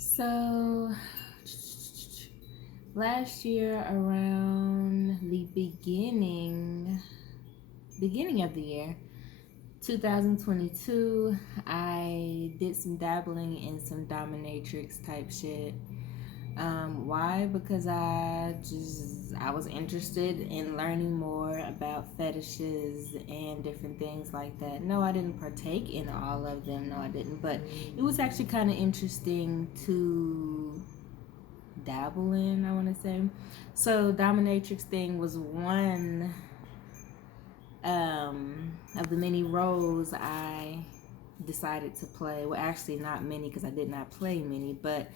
So last year around the beginning of the year 2022, I did some dabbling in some dominatrix type shit. Why? Because I was interested in learning more about fetishes and different things like that. No, I didn't partake in all of them. No, I didn't. But it was actually kind of interesting to dabble in, I want to say. So dominatrix thing was one of the many roles I decided to play. Well, actually, not many because I did not play many, but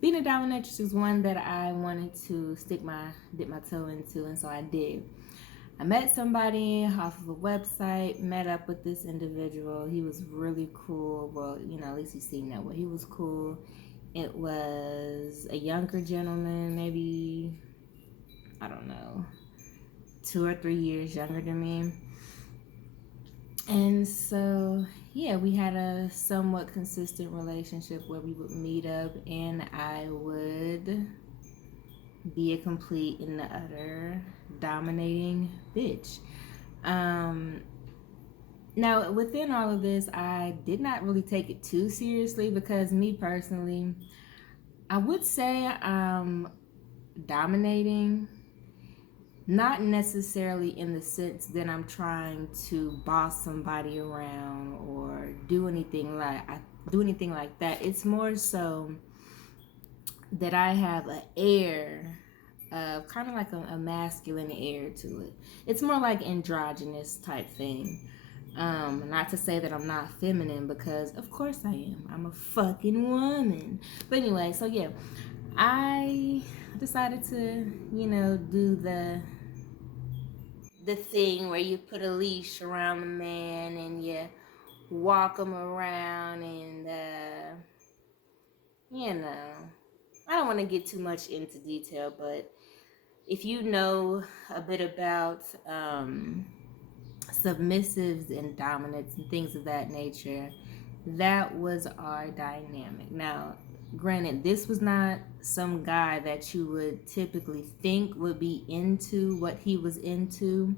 being a dominatrix is one that I wanted to dip my toe into, and so I did. I met somebody off of a website, met up with this individual. He was really cool. Well, at least he seemed that way. He was cool. It was a younger gentleman, maybe, I don't know, 2 or 3 years younger than me. And so, yeah, we had a somewhat consistent relationship where we would meet up and I would be a complete and utter dominating bitch. Um, Now, within all of this, I did not really take it too seriously because me personally, I would say dominating, not necessarily in the sense that I'm trying to boss somebody around or do anything like that. It's more so that I have an air of kind of like a masculine air to it. It's more like androgynous type thing. Not to say that I'm not feminine because of course I am. I'm a fucking woman. But anyway, so yeah, I decided to, do the thing where you put a leash around the man and you walk him around and you know, I don't want to get too much into detail, but if you know a bit about submissives and dominants and things of that nature, that was our dynamic. Now, granted, this was not some guy that you would typically think would be into what he was into.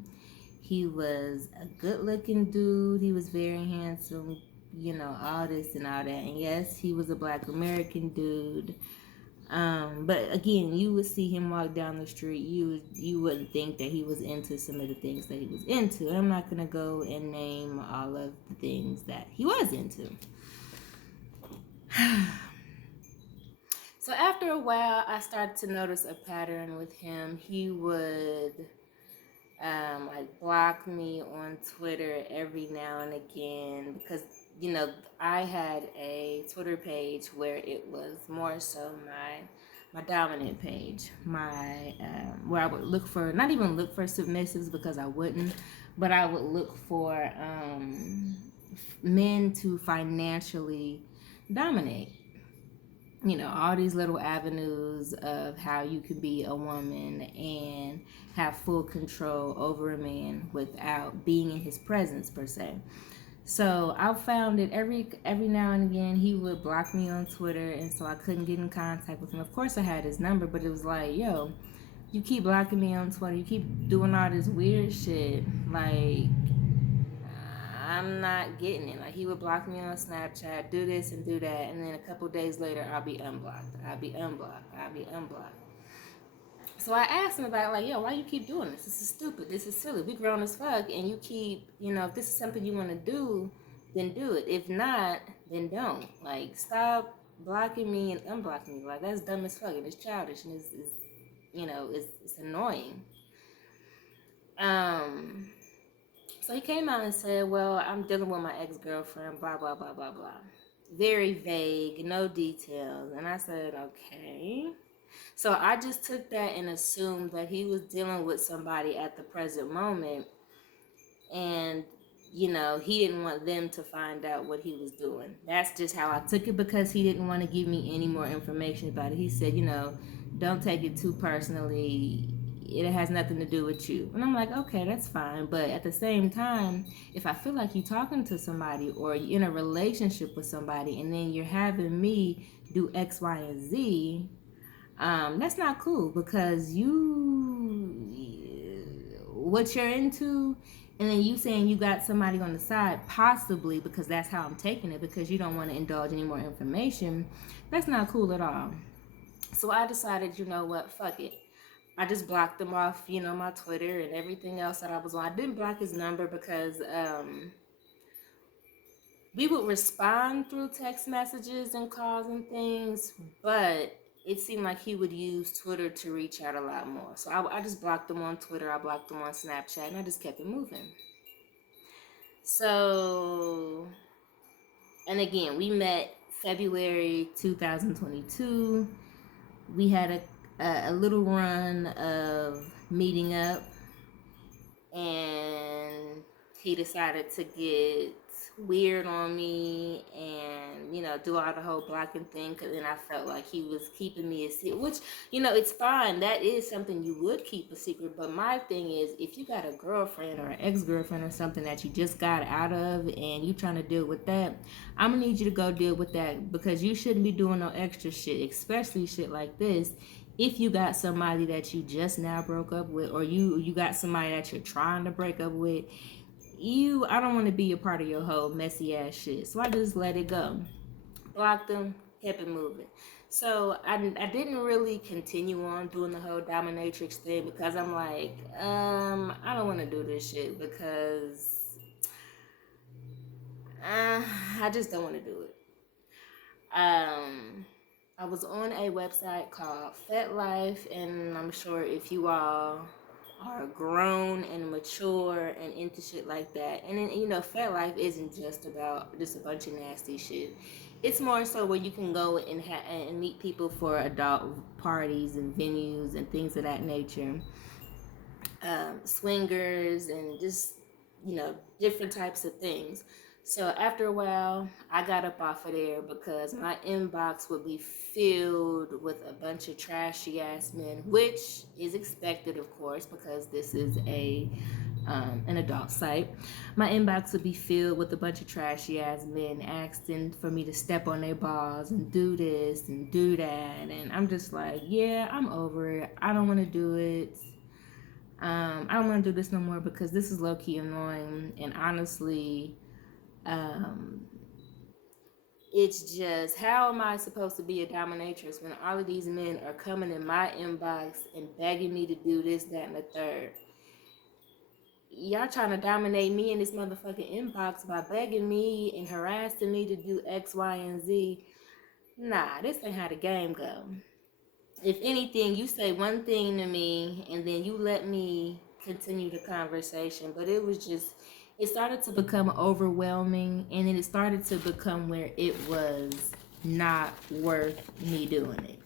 He was a good looking dude, he was very handsome, all this and all that. And yes, he was a Black American dude. But again, you would see him walk down the street. You wouldn't think that he was into some of the things that he was into. And I'm not gonna go and name all of the things that he was into. So after a while, I started to notice a pattern with him. He would like block me on Twitter every now and again because I had a Twitter page where it was more so my dominant page, my where I would look for, not even look for submissives because I wouldn't, but I would look for men to financially dominate. All these little avenues of how you can be a woman and have full control over a man without being in his presence per se. So I found that every now and again he would block me on Twitter, and so I couldn't get in contact with him. Of course I had his number, but it was like, yo, you keep blocking me on Twitter, you keep doing all this weird shit, like I'm not getting it. Like he would block me on Snapchat, do this and do that, and then a couple days later I'll be unblocked. I'll be unblocked. I'll be unblocked. So I asked him about like, yo, why you keep doing this? This is stupid. This is silly. We grown as fuck, and you keep, if this is something you want to do, then do it. If not, then don't. Like stop blocking me and unblocking me. Like that's dumb as fuck and it's childish and it's annoying. So he came out and said, well, I'm dealing with my ex-girlfriend, blah, blah, blah, blah, blah. Very vague, no details. And I said, okay. So I just took that and assumed that he was dealing with somebody at the present moment. And, he didn't want them to find out what he was doing. That's just how I took it because he didn't want to give me any more information about it. He said, don't take it too personally, it has nothing to do with you. And I'm like, okay, that's fine. But at the same time, if I feel like you're talking to somebody or you're in a relationship with somebody and then you're having me do X, Y, and Z, that's not cool because what you're into, and then you saying you got somebody on the side, possibly because that's how I'm taking it, because you don't want to indulge any more information. That's not cool at all. So I decided, you know what, fuck it. I just blocked them off, my Twitter and everything else that I was on. I didn't block his number because we would respond through text messages and calls and things, but it seemed like he would use Twitter to reach out a lot more. So I just blocked him on Twitter, I blocked him on Snapchat, and I just kept it moving. So, and again, we met February 2022. We had a little run of meeting up, and he decided to get weird on me and do all the whole blocking thing, because then I felt like he was keeping me a secret, which it's fine, that is something you would keep a secret. But my thing is, if you got a girlfriend or an ex-girlfriend or something that you just got out of and you trying to deal with that, I'm gonna need you to go deal with that, because you shouldn't be doing no extra shit, especially shit like this. If you got somebody that you just now broke up with, or you got somebody that you're trying to break up with, I don't want to be a part of your whole messy ass shit. So I just let it go. Blocked them, kept it moving. So I didn't really continue on doing the whole dominatrix thing, because I'm like, I don't want to do this shit, because I just don't want to do it. I was on a website called FetLife, and I'm sure if you all are grown and mature and into shit like that, and then FetLife isn't just about just a bunch of nasty shit. It's more so where you can go and meet people for adult parties and venues and things of that nature, swingers and just different types of things. So after a while, I got up off of there, because my inbox would be filled with a bunch of trashy ass men, which is expected, of course, because this is an adult site. My inbox would be filled with a bunch of trashy ass men asking for me to step on their balls and do this and do that, and I'm just like, yeah, I'm over it. I don't want to do it. I don't want to do this no more, because this is low-key annoying, and honestly, it's just, how am I supposed to be a dominatrix when all of these men are coming in my inbox and begging me to do this, that, and the third? Y'all trying to dominate me in this motherfucking inbox by begging me and harassing me to do X, Y, and Z. Nah, this ain't how the game go. If anything, you say one thing to me and then you let me continue the conversation. But it started to become overwhelming, and then it started to become where it was not worth me doing it.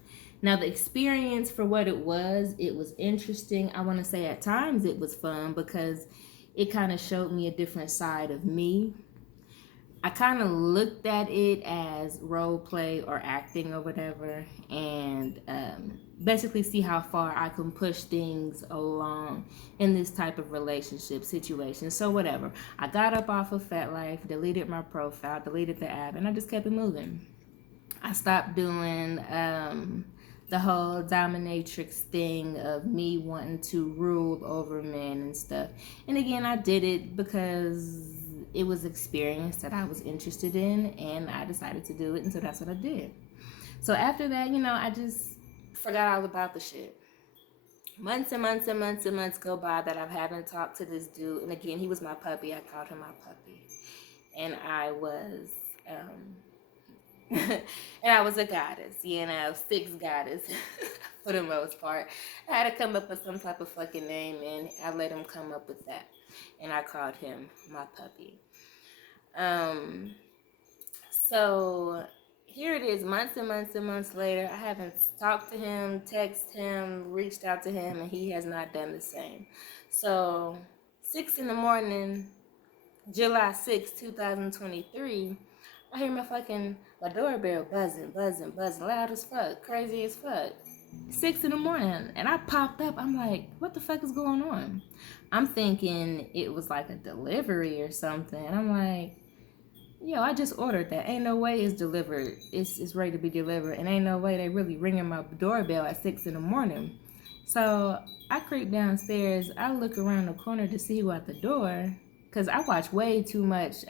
Now, the experience, for what it was interesting. I want to say at times it was fun, because it kind of showed me a different side of me. I kind of looked at it as role play or acting or whatever, and basically see how far I can push things along in this type of relationship situation. So whatever. I got up off of FetLife, deleted my profile, deleted the app, and I just kept it moving. I stopped doing the whole dominatrix thing of me wanting to rule over men and stuff. And again, I did it because it was experience that I was interested in, and I decided to do it, and so that's what I did. So after that, I just forgot all about the shit. Months and months and months and months go by that I haven't talked to this dude. And again, he was my puppy. I called him my puppy. And I was and I was a goddess, sex goddess for the most part. I had to come up with some type of fucking name, and I let him come up with that. And I called him my puppy. So here it is, months and months and months later. I haven't talked to him, texted him, reached out to him, and he has not done the same. So 6 a.m, July 6, 2023, I hear my doorbell buzzing, loud as fuck, crazy as fuck. 6 a.m, and I popped up. I'm like, what the fuck is going on? I'm thinking it was like a delivery or something. I'm like, yo, I just ordered that. Ain't no way it's delivered. It's ready to be delivered, and ain't no way they really ringing my doorbell at 6 in the morning. So I creep downstairs. I look around the corner to see who at the door, cause I watch way too much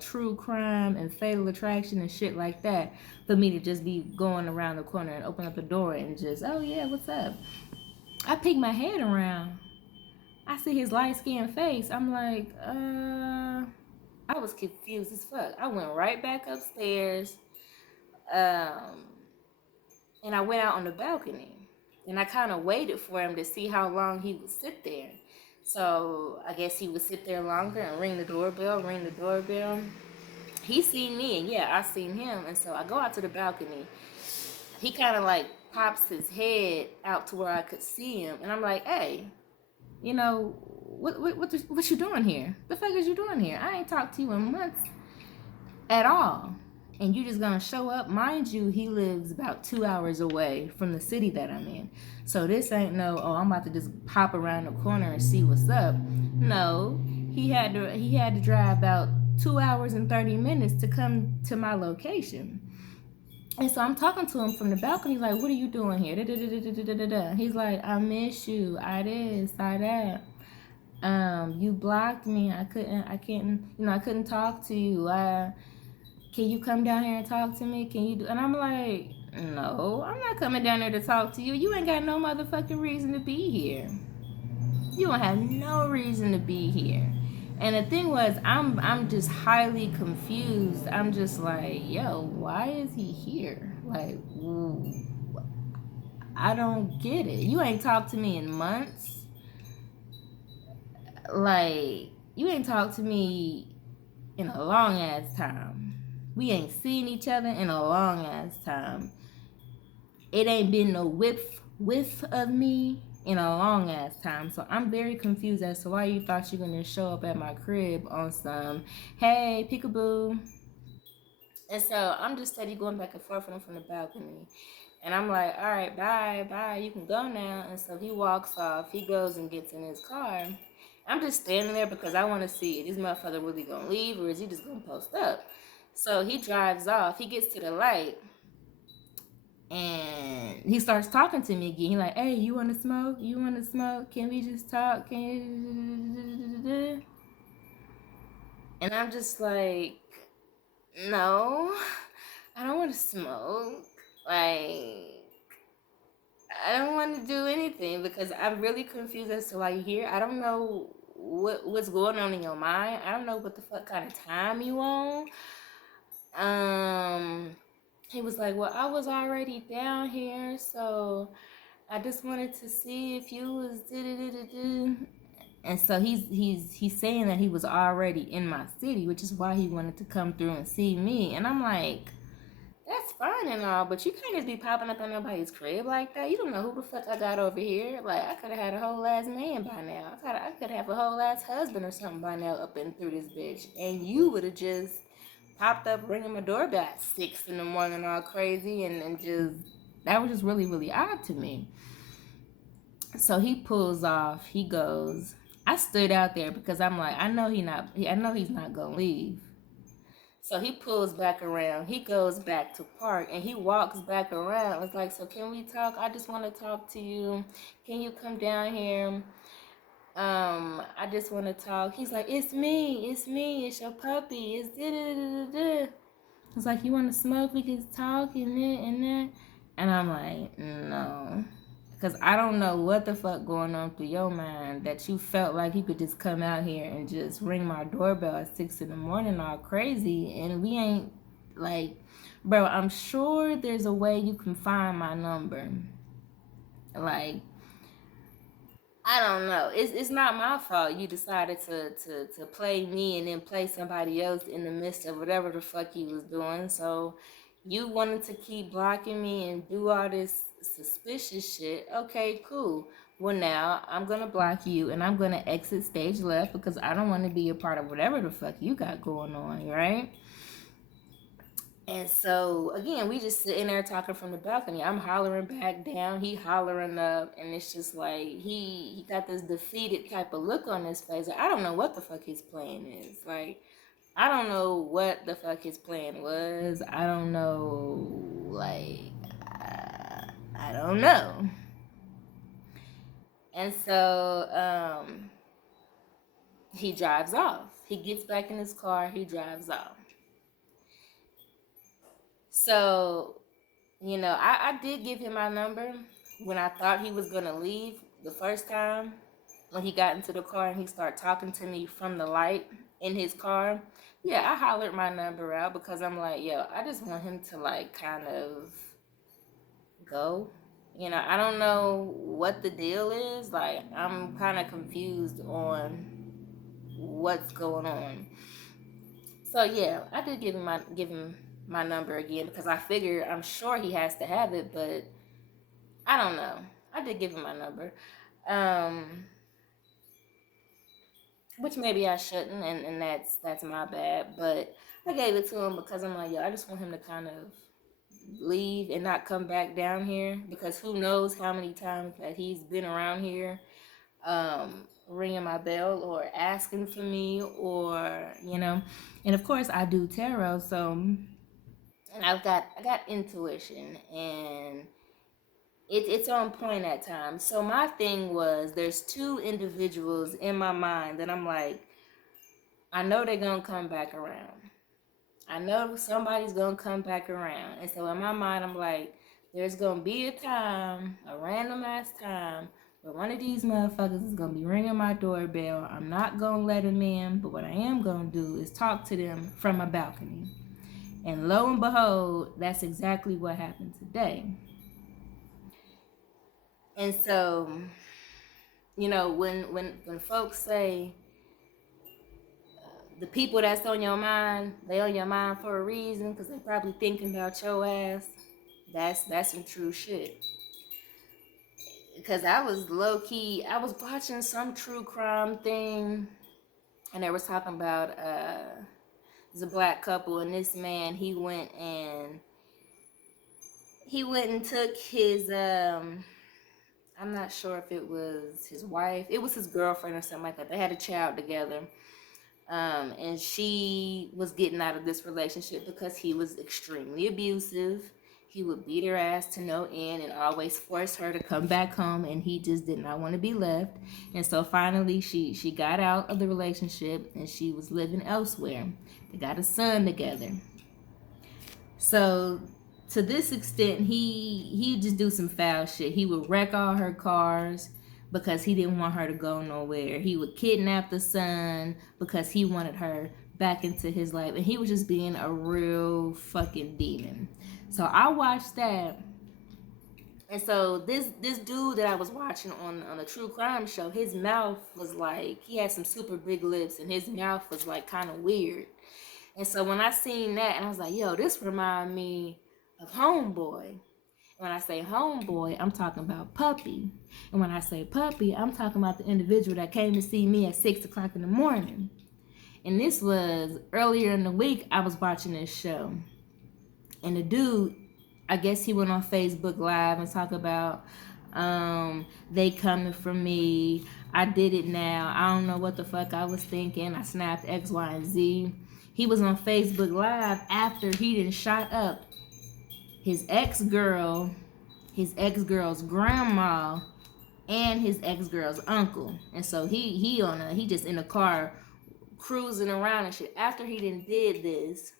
true crime and Fatal Attraction and shit like that for me to just be going around the corner and open up the door and just, oh yeah, what's up? I peek my head around. I see his light skinned face. I'm like, I was confused as fuck. I went right back upstairs, um, and I went out on the balcony. And I kind of waited for him to see how long he would sit there. So I guess he would sit there longer and ring the doorbell, ring the doorbell. He seen me, and yeah, I seen him. And so I go out to the balcony. He kind of like pops his head out to where I could see him. And I'm like, hey, you know, what you doing here? The fuck is you doing here? I ain't talked to you in months at all. And you just gonna show up? Mind you, he lives about 2 hours away from the city that I'm in. So this ain't no, oh, I'm about to just pop around the corner and see what's up. No, he had to drive about 2 hours and 30 minutes to come to my location. And so I'm talking to him from the balcony. He's like, what are you doing here? He's like, I miss you. I this, I that. You blocked me. I couldn't talk to you. Can you come down here and talk to me? Can you do? And I'm like, no, I'm not coming down there to talk to you. You ain't got no motherfucking reason to be here. You don't have no reason to be here. And the thing was, I'm just highly confused. I'm just like, yo, why is he here? Like, I don't get it. You ain't talked to me in months. Like, you ain't talked to me in a long ass time. We ain't seen each other in a long ass time. It ain't been no whiff of me in a long ass time. So I'm very confused as to why you thought you were gonna show up at my crib on some, hey, peekaboo. And so I'm just steady going back and forth with him from the balcony. And I'm like, all right, bye, bye, you can go now. And so he walks off. He goes and gets in his car. I'm just standing there because I want to see, is this motherfucker really gonna leave or is he just gonna post up? So he drives off. He gets to the light. And he starts talking to me again. He's like, hey, you want to smoke? You want to smoke? Can we just talk? Can you... And I'm just like, no, I don't want to smoke. Like, I don't want to do anything because I'm really confused as to why you're here. I don't know what's going on in your mind. I don't know what the fuck kind of time you on. He was like, well, I was already down here, so I just wanted to see if you was and so he's saying that he was already in my city, which is why he wanted to come through and see me. And I'm like, that's fine and all, but you can't just be popping up in nobody's crib like that. You don't know who the fuck I got over here. Like, I could have had a whole ass man by now. I could have a whole ass husband or something by now up and through this bitch. And you would have just popped up ringing my doorbell at 6 in the morning all crazy and just, that was just really, really odd to me. So he pulls off, he goes. I stood out there because I'm like, I know he's not gonna leave. So he pulls back around. He goes back to park and he walks back around. It's like, so can we talk? I just want to talk to you. Can you come down here? I just want to talk. He's like, it's me, it's your puppy, it's da-da-da-da-da. It's like, you want to smoke? We can talk and that. And I'm like, no. Because I don't know what the fuck going on through your mind that you felt like you could just come out here and just ring my doorbell at 6 in the morning all crazy. And we ain't, like, bro, I'm sure there's a way you can find my number. Like, I don't know. It's not my fault you decided to play me and then play somebody else in the midst of whatever the fuck you was doing. So you wanted to keep blocking me and do all this suspicious shit. Okay, cool. Well, now I'm going to block you and I'm going to exit stage left because I don't want to be a part of whatever the fuck you got going on, right? And so, again, we just sitting there talking from the balcony. I'm hollering back down. He hollering up. And it's just like, he got this defeated type of look on his face. Like, I don't know what the fuck his plan is. Like, I don't know what the fuck his plan was. I don't know, like, I don't know. And so, he drives off. He gets back in his car, he drives off. So, I did give him my number when I thought he was gonna leave the first time. When he got into the car and he started talking to me from the light in his car, yeah, I hollered my number out because I'm like, yo, I just want him to like kind of go. I don't know what the deal is. Like, I'm kind of confused on what's going on. So yeah, I did give him my number again because I figure I'm sure he has to have it, but I don't know. I did give him my number. Which maybe I shouldn't, and that's my bad. But I gave it to him because I'm like, yo, I just want him to kind of leave and not come back down here because who knows how many times that he's been around here, ringing my bell or asking for me, or and of course I do tarot, so and I got intuition, and it's on point at times. So my thing was, there's two individuals in my mind that I'm like, I know they're gonna come back around. I know somebody's gonna come back around. And so in my mind, I'm like, there's gonna be a time, a random ass time, where one of these motherfuckers is gonna be ringing my doorbell. I'm not gonna let them in, but what I am gonna do is talk to them from a balcony. And lo and behold, that's exactly what happened today. And so, when folks say the people that's on your mind, they on your mind for a reason because they probably thinking about your ass. That's some true shit. Because I was low key, I was watching some true crime thing, and they was talking about it's a black couple, and this man he went and took his I'm not sure if it was his wife, it was his girlfriend or something like that. They had a child together. And she was getting out of this relationship because he was extremely abusive. He would beat her ass to no end and always force her to come back home, and he just did not want to be left. And so finally she got out of the relationship and she was living elsewhere. They got a son together. So to this extent, he just do some foul shit. He would wreck all her cars because he didn't want her to go nowhere. He would kidnap the son because he wanted her back into his life. And he was just being a real fucking demon. So I watched that. And so this dude that I was watching on a true crime show, his mouth was like, he had some super big lips and his mouth was like kind of weird. And so when I seen that, and I was like, yo, this remind me of Homeboy. When I say Homeboy, I'm talking about Puppy. And when I say Puppy, I'm talking about the individual that came to see me at 6 o'clock in the morning. And this was earlier in the week. I was watching this show. And the dude, I guess he went on Facebook Live and talked about they coming for me. I did it now. I don't know what the fuck I was thinking. I snapped X, Y, and Z. He was on Facebook Live after he done shot up his ex-girl, his ex-girl's grandma, and his ex-girl's uncle. And so he just in a car cruising around and shit. After he did this,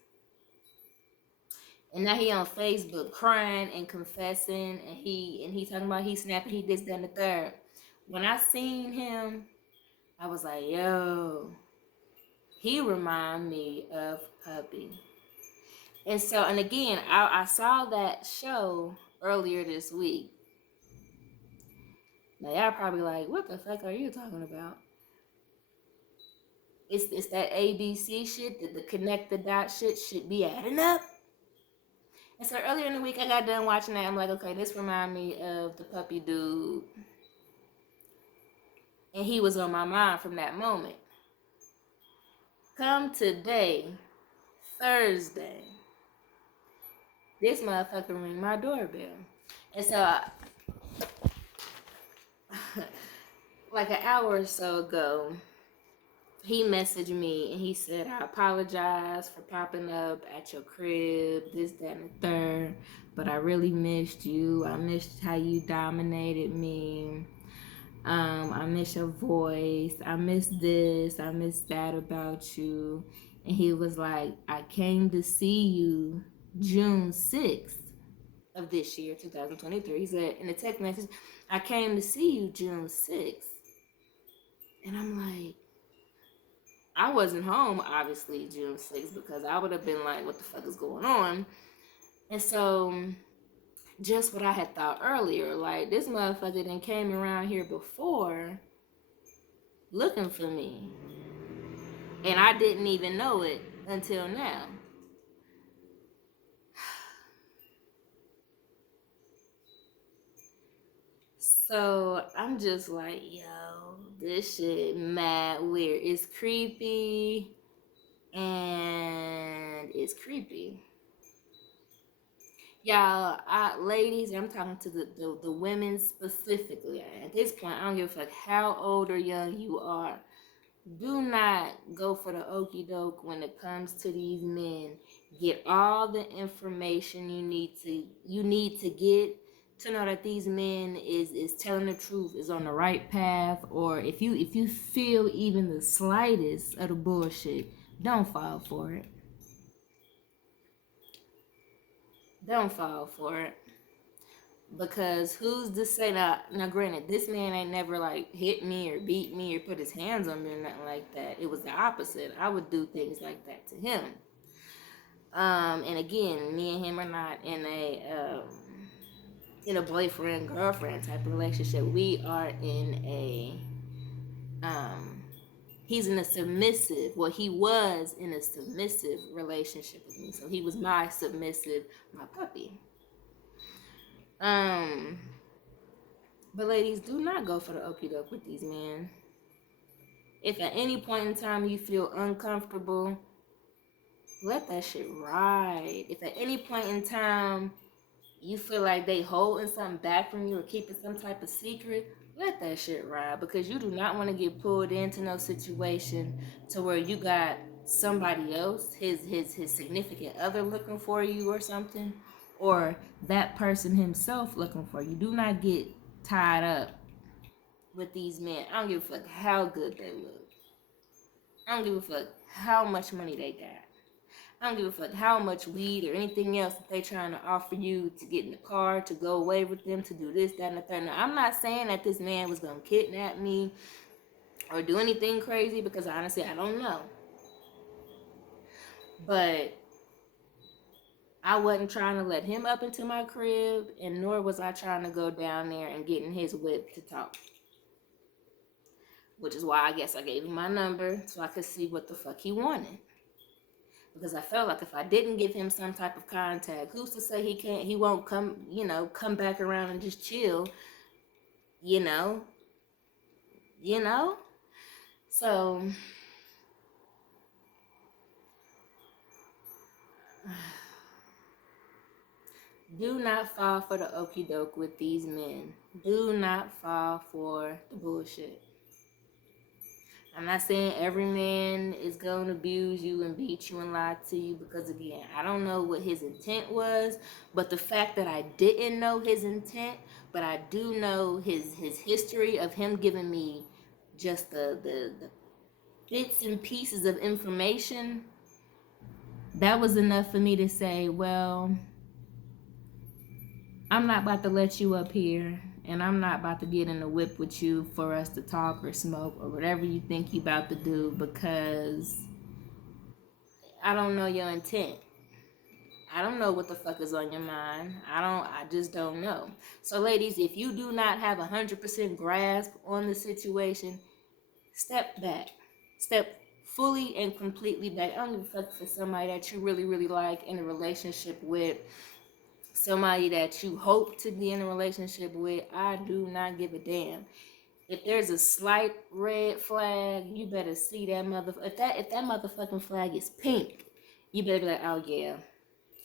and now he on Facebook crying and confessing, and he talking about he snapping, he this, that, and the third. When I seen him, I was like, yo, he remind me of Puppy. And so, and again, I saw that show earlier this week. Now y'all probably like, what the fuck are you talking about? It's that ABC shit, the connect the dot shit should be adding up. And so earlier in the week, I got done watching that. I'm like, okay, this remind me of the Puppy dude. And he was on my mind from that moment. Come today, Thursday, this motherfucker ring my doorbell. And so, like an hour or so ago, he messaged me and he said, I apologize for popping up at your crib, this, that, and the third, but I really missed you. I missed how you dominated me. I miss your voice. I miss this. I miss that about you. And he was like, I came to see you June 6th of this year, 2023. He said in the text message, I came to see you June 6th. And I'm like, I wasn't home, obviously, June 6th, because I would have been like, what the fuck is going on? And so, just what I had thought earlier, like, this motherfucker then came around here before looking for me. And I didn't even know it until now. So, I'm just like, yo, this shit mad weird. It's creepy. And it's creepy. Y'all, ladies, I'm talking to the women specifically. At this point, I don't give a fuck how old or young you are. Do not go for the okie doke when it comes to these men. Get all the information you need to get to know that these men is telling the truth, is on the right path. Or if you feel even the slightest of the bullshit, don't fall for it. Don't fall for it. Because who's to say that? Now, granted, this man ain't never like hit me or beat me or put his hands on me or nothing like that. It was the opposite. I would do things like that to him. And again, me and him are not in a boyfriend girlfriend type of relationship. We are in a he's in a submissive. Well, he was in a submissive relationship with me. So he was my submissive, my puppy. But ladies, do not go for the okie doke with these men. If at any point in time you feel uncomfortable, let that shit ride. If at any point in time you feel like they holding something back from you or keeping some type of secret, let that shit ride. Because you do not want to get pulled into no situation to where you got somebody else, his significant other looking for you or something, or that person himself looking for you. Do not get tied up with these men. I don't give a fuck how good they look. I don't give a fuck how much money they got. I don't give a fuck how much weed or anything else that they trying to offer you to get in the car, to go away with them, to do this, that, and the third. Now, I'm not saying that this man was going to kidnap me or do anything crazy, because honestly, I don't know. But I wasn't trying to let him up into my crib, and nor was I trying to go down there and get in his whip to talk. Which is why I guess I gave him my number so I could see what the fuck he wanted. Because I felt like if I didn't give him some type of contact, who's to say he won't come back around and just chill, you know? So, do not fall for the okie doke with these men. Do not fall for the bullshit. I'm not saying every man is going to abuse you and beat you and lie to you, because again, I don't know what his intent was, but the fact that I didn't know his intent, but I do know his history of him giving me just the bits and pieces of information, that was enough for me to say, well, I'm not about to let you up here, and I'm not about to get in the whip with you for us to talk or smoke or whatever you think you about to do, because I don't know your intent. I don't know what the fuck is on your mind. I just don't know. So ladies, if you do not have 100% grasp on the situation, step back. Step fully and completely back. I don't give a fuck for somebody that you really, really like in a relationship with, somebody that you hope to be in a relationship with. I do not give a damn. If there's a slight red flag, you better see that if that motherfucking flag is pink, you better be like, oh yeah,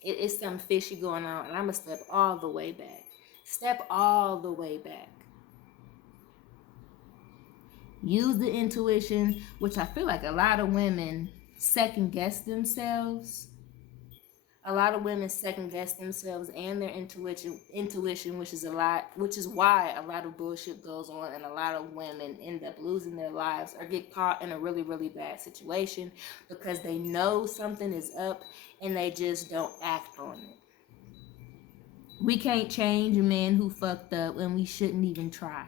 it's something fishy going on, and I'm gonna step all the way back. Step all the way back. Use the intuition, which I feel like a lot of women second guess themselves. A lot of women second guess themselves and their intuition, which is a lot, which is why a lot of bullshit goes on, and a lot of women end up losing their lives or get caught in a really, really bad situation because they know something is up and they just don't act on it. We can't change a man who fucked up, and we shouldn't even try.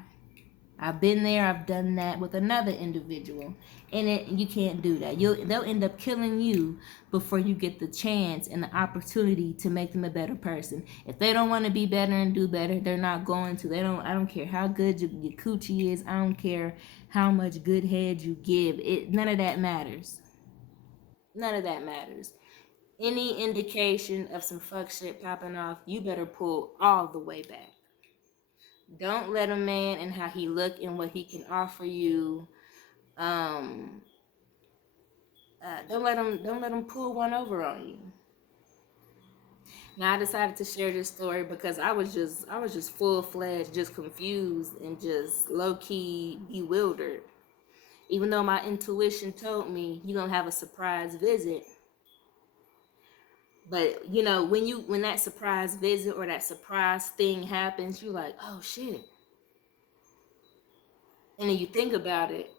I've been there, I've done that with another individual. And you can't do that. They'll end up killing you before you get the chance and the opportunity to make them a better person. If they don't want to be better and do better, they're not going to. I don't care how good your coochie is. I don't care how much good head you give. None of that matters. None of that matters. Any indication of some fuck shit popping off, you better pull all the way back. Don't let a man and how he look and what he can offer you. Don't let him pull one over on you. Now I decided to share this story because I was just full fledged, just confused and just low key bewildered. Even though my intuition told me you're gonna have a surprise visit, but you know when that surprise visit or that surprise thing happens, you're like, oh shit, and then you think about it.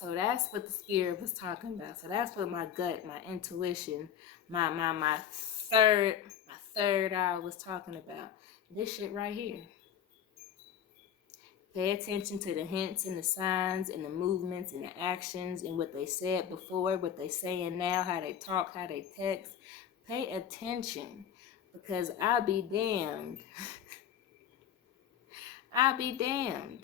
So that's what the spirit was talking about. So that's what my gut, my intuition, my third eye was talking about. This shit right here. Pay attention to the hints and the signs and the movements and the actions and what they said before, what they saying now, how they talk, how they text. Pay attention, because I'll be damned. I'll be damned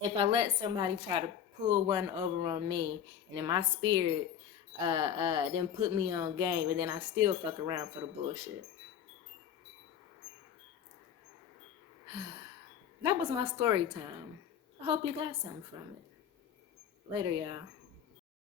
if I let somebody try to pull one over on me, and in my spirit, then put me on game, and then I still fuck around for the bullshit. That was my story time. I hope you got something from it. Later, y'all.